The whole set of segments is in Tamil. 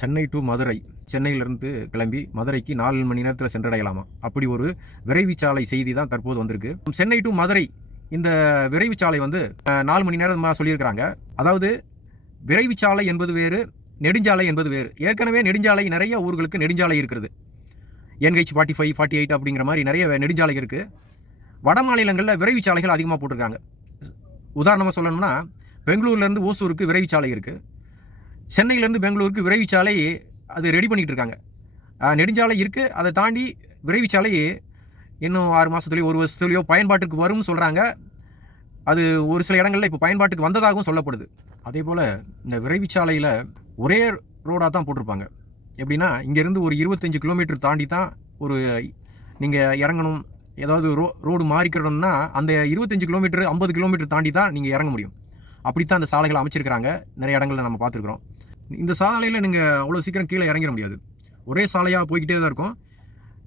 சென்னை டு மதுரை. சென்னையிலிருந்து கிளம்பி மதுரைக்கு நாலு மணி நேரத்தில் சென்றடையலாமா? அப்படி ஒரு விரைவுச்சாலை செய்தி தான் தற்போது வந்திருக்கு. சென்னை டு மதுரை. இந்த விரைவுச்சாலை வந்து நாலு மணி நேரமாக சொல்லியிருக்கிறாங்க. அதாவது விரைவுச்சாலை என்பது வேறு நெடுஞ்சாலை என்பது வேறு. ஏற்கனவே நெடுஞ்சாலை நிறைய ஊர்களுக்கு நெடுஞ்சாலை இருக்கிறது. NH forty five forty eight அப்படிங்கிற மாதிரி நிறைய நெடுஞ்சாலை இருக்குது வட மாநிலங்களில் விரைவுச்சாலைகள் அதிகமாக போட்டிருக்காங்க. உதாரணமாக சொல்லணும்னா பெங்களூர்லேருந்து ஓசூருக்கு விரைவுச்சாலை இருக்குது சென்னையிலேருந்து பெங்களூருக்கு விரைவுச்சாலை அது ரெடி பண்ணிகிட்டு இருக்காங்க நெடுஞ்சாலை இருக்குது அதை தாண்டி விரைவுச்சாலை இன்னும் ஆறு மாதத்துலேயோ ஒரு வருஷத்துலேயோ பயன்பாட்டுக்கு வரும்னு சொல்கிறாங்க அது ஒரு சில இடங்களில் இப்போ பயன்பாட்டுக்கு வந்ததாகவும் சொல்லப்படுது. அதே போல் இந்த விரைவுச்சாலையில் ஒரே ரோடாக தான் போட்டிருப்பாங்க. எப்படின்னா இங்கேருந்து ஒரு இருபத்தஞ்சி கிலோமீட்டர் தாண்டி தான் ஒரு நீங்கள் இறங்கணும். ஏதாவது ரோ ரோடு மாறிக்கணும்னா அந்த இருபத்தஞ்சி கிலோமீட்டர் ஐம்பது கிலோமீட்டர் தாண்டி தான் நீங்கள் இறங்க முடியும். அப்படித்தான் அந்த சாலைகளை அமைச்சிருக்கிறாங்க. நிறைய இடங்களில் நம்ம பார்த்துருக்குறோம். இந்த சாலையில் நீங்கள் அவ்வளோ சீக்கிரம் கீழே இறங்கிட முடியாது. ஒரே சாலையாக போய்கிட்டே தான் இருக்கும்.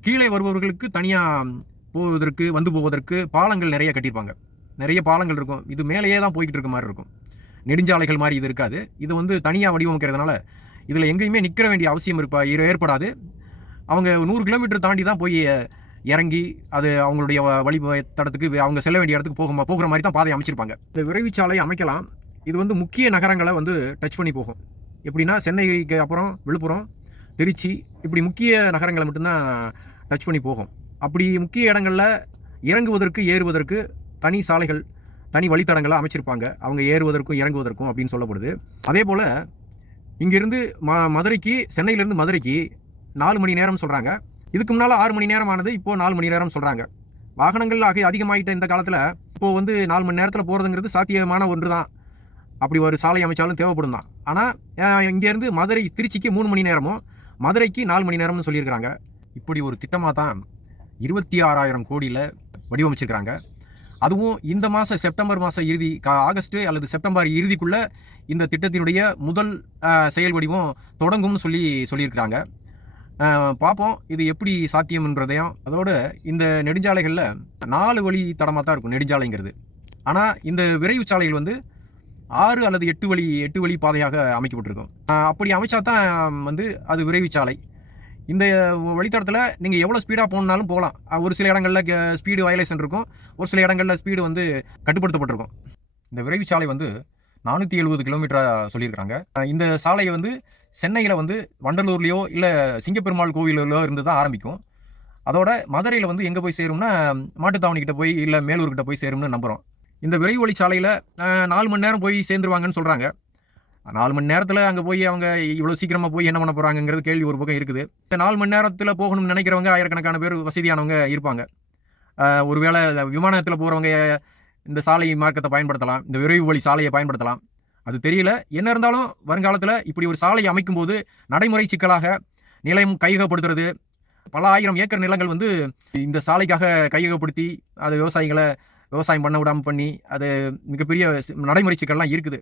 கீழே வருபவர்களுக்கு தனியாக போவதற்கு வந்து போவதற்கு பாலங்கள் நிறைய கட்டியிருப்பாங்க. நிறைய பாலங்கள் இருக்கும். இது மேலேயே தான் போய்கிட்டு இருக்க மாதிரி இருக்கும். நெடுஞ்சாலைகள் மாதிரி இது இருக்காது. இது வந்து தனியாக வடிவமைக்கிறதுனால இதில் எங்கேயுமே நிற்கிற வேண்டிய அவசியம் இருப்பா ஏற்படாது. அவங்க நூறு கிலோமீட்டர் தாண்டி தான் போய் இறங்கி அது அவங்களுடைய வ- வழி தடத்துக்கு அவங்க செல்ல வேண்டிய இடத்துக்கு போக போகிற மாதிரி தான் பாதை அமைச்சிருப்பாங்க. இந்த விரைவுச்சாலை அமைக்கலாம். இது வந்து முக்கிய நகரங்களை வந்து டச் பண்ணி போகும். எப்படின்னா சென்னைக்கு அப்புறம் விழுப்புரம் திருச்சி இப்படி முக்கிய நகரங்களை மட்டும்தான் டச் பண்ணி போகும். அப்படி முக்கிய இடங்களில் இறங்குவதற்கு ஏறுவதற்கு தனி சாலைகள் தனி வழித்தடங்களை அமைச்சிருப்பாங்க. அவங்க ஏறுவதற்கும் இறங்குவதற்கும் அப்படின்னு சொல்லப்படுது. அதே போல் இங்கிருந்து ம மதுரைக்கு சென்னையிலேருந்து மதுரைக்கு நாலு மணி நேரம் சொல்கிறாங்க இதுக்கு முன்னால் ஆறு மணி நேரம் ஆனது இப்போது நாலு மணி நேரம் சொல்கிறாங்க வாகனங்கள் ஆக அதிகமாகிட்ட இந்த காலத்தில் இப்போது வந்து நாலு மணி நேரத்தில் போகிறதுங்கிறது சாத்தியமான ஒன்று தான் அப்படி ஒரு சாலை அமைச்சாலும் தேவைப்படும் தான். ஆனால் இங்கேருந்து மதுரை திருச்சிக்கு மூணு மணி நேரமும் மதுரைக்கு நாலு மணி நேரம்னு சொல்லியிருக்கிறாங்க. இப்படி ஒரு திட்டமாக தான் இருபத்தி ஆறாயிரம் கோடியில் வடிவமைச்சிருக்கிறாங்க. அதுவும் இந்த மாதம் செப்டம்பர் மாதம் இறுதி கா- ஆகஸ்ட் அல்லது செப்டம்பர் இறுதிக்குள்ளே இந்த திட்டத்தினுடைய முதல் செயல் வடிவம் தொடங்கும்னு சொல்லி சொல்லியிருக்கிறாங்க. பார்ப்போம் இது எப்படி சாத்தியம்ன்றதையும் அதோடு இந்த நெடுஞ்சாலைகளில் நாலு வழி தடமாக தான் இருக்கும் நெடுஞ்சாலைங்கிறது. ஆனால் இந்த விரைவு சாலைகள் வந்து ஆறு அல்லது எட்டு வழி எட்டு வழி பாதையாக அமைக்கப்பட்டிருக்கும். அப்படி அமைச்சா தான் வந்து அது விரைவு சாலை இந்த வழித்தடத்தில் நீங்கள் எவ்வளோ ஸ்பீடாக போகணுனாலும் போகலாம். ஒரு சில இடங்களில் ஸ்பீடு வயலேஷன் இருக்கும். ஒரு சில இடங்களில் ஸ்பீடு வந்து கட்டுப்படுத்தப்பட்டிருக்கும். இந்த விரைவு சாலை வந்து நானூற்றி எழுபது கிலோமீட்டராக சொல்லியிருக்காங்க இந்த சாலையை வந்து சென்னையில் வந்து வண்டலூர்லேயோ இல்லை சிங்கப்பெருமாள் கோவிலோ இருந்து தான் ஆரம்பிக்கும். அதோட மதுரையில் வந்து எங்கே போய் சேரும்னா மாட்டுத்தாவணிக்கிட்ட போய் இல்லை மேலூர்கிட்ட போய் சேரும்னு நம்புகிறோம் இந்த விரைவு வழி சாலையில் நாலு மணி நேரம் போய் சேர்ந்துருவாங்கன்னு சொல்கிறாங்க நாலு மணி நேரத்தில் அங்கே போய் அவங்க இவ்வளோ சீக்கிரமாக போய் என்ன பண்ண போகிறாங்கங்கிறது கேள்வி ஒரு பக்கம் இருக்குது. இந்த நாலு மணி நேரத்தில் போகணும்னு நினைக்கிறவங்க ஆயிரக்கணக்கான பேர் வசதியானவங்க இருப்பாங்க. ஒருவேளை விமானத்தில் போகிறவங்க இந்த சாலை மார்க்கத்தை பயன்படுத்தலாம் இந்த விரைவு வழி சாலையை பயன்படுத்தலாம். அது தெரியல. என்ன இருந்தாலும் வருங்காலத்தில் இப்படி ஒரு சாலை அமைக்கும்போது நடைமுறை சிக்கலாக நிலையம் கையகப்படுத்துறது பல ஆயிரம் ஏக்கர் நிலங்கள் வந்து இந்த சாலைக்காக கையகப்படுத்தி அது விவசாயிகளை விவசாயம் பண்ண விடாமல் பண்ணி அது மிகப்பெரிய நடைமுறை சிக்கல்லாம் இருக்குது.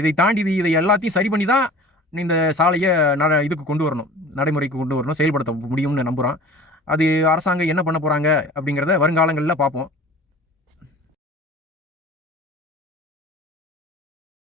இதை தாண்டி இது இதை எல்லாத்தையும் சரி பண்ணி தான் இந்த சாலையை நட இதுக்கு கொண்டு வரணும். நடைமுறைக்கு கொண்டு வரணும் செயல்படுத்த முடியும்னு நம்புகிறோம் அது அரசாங்கம் என்ன பண்ண போகிறாங்க அப்படிங்கிறத வருங்காலங்களில் பார்ப்போம்.